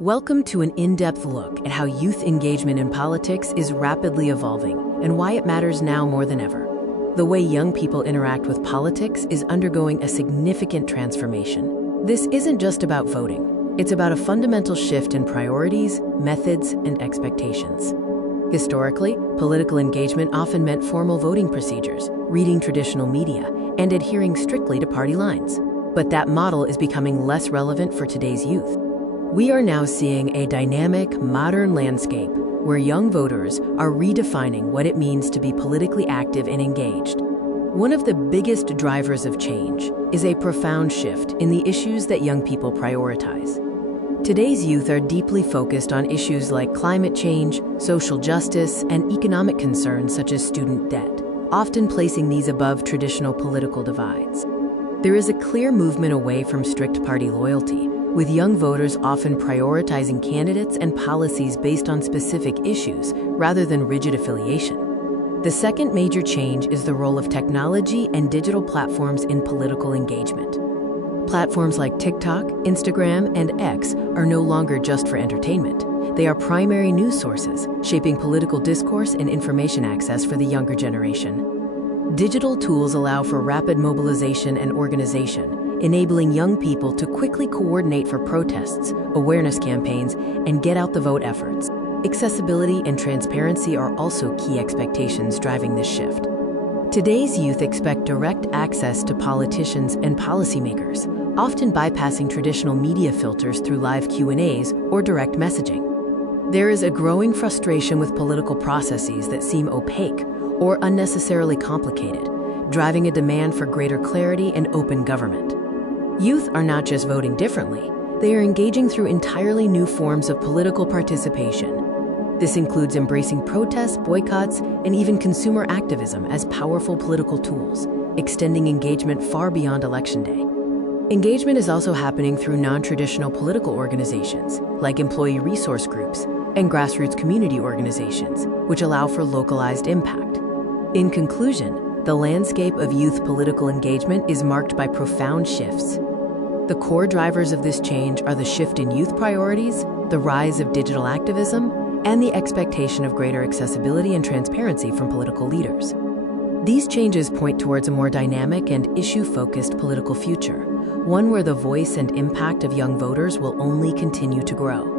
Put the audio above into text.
Welcome to an in-depth look at how youth engagement in politics is rapidly evolving and why it matters now more than ever. The way young people interact with politics is undergoing a significant transformation. This isn't just about voting. It's about a fundamental shift in priorities, methods, and expectations. Historically, political engagement often meant formal voting procedures, reading traditional media, and adhering strictly to party lines. But that model is becoming less relevant for today's youth. We are now seeing a dynamic, modern landscape where young voters are redefining what it means to be politically active and engaged. One of the biggest drivers of change is a profound shift in the issues that young people prioritize. Today's youth are deeply focused on issues like climate change, social justice, and economic concerns such as student debt, often placing these above traditional political divides. There is a clear movement away from strict party loyalty, with young voters often prioritizing candidates and policies based on specific issues rather than rigid affiliation. The second major change is the role of technology and digital platforms in political engagement. Platforms like TikTok, Instagram, and X are no longer just for entertainment. They are primary news sources, shaping political discourse and information access for the younger generation. Digital tools allow for rapid mobilization and organization, enabling young people to quickly coordinate for protests, awareness campaigns, and get out the vote efforts. Accessibility and transparency are also key expectations driving this shift. Today's youth expect direct access to politicians and policymakers, often bypassing traditional media filters through live Q&As or direct messaging. There is a growing frustration with political processes that seem opaque or unnecessarily complicated, driving a demand for greater clarity and open government. Youth are not just voting differently, they are engaging through entirely new forms of political participation. This includes embracing protests, boycotts, and even consumer activism as powerful political tools, extending engagement far beyond Election Day. Engagement is also happening through non-traditional political organizations, like employee resource groups and grassroots community organizations, which allow for localized impact. In conclusion, the landscape of youth political engagement is marked by profound shifts. The core drivers of this change are the shift in youth priorities, the rise of digital activism, and the expectation of greater accessibility and transparency from political leaders. These changes point towards a more dynamic and issue-focused political future, one where the voice and impact of young voters will only continue to grow.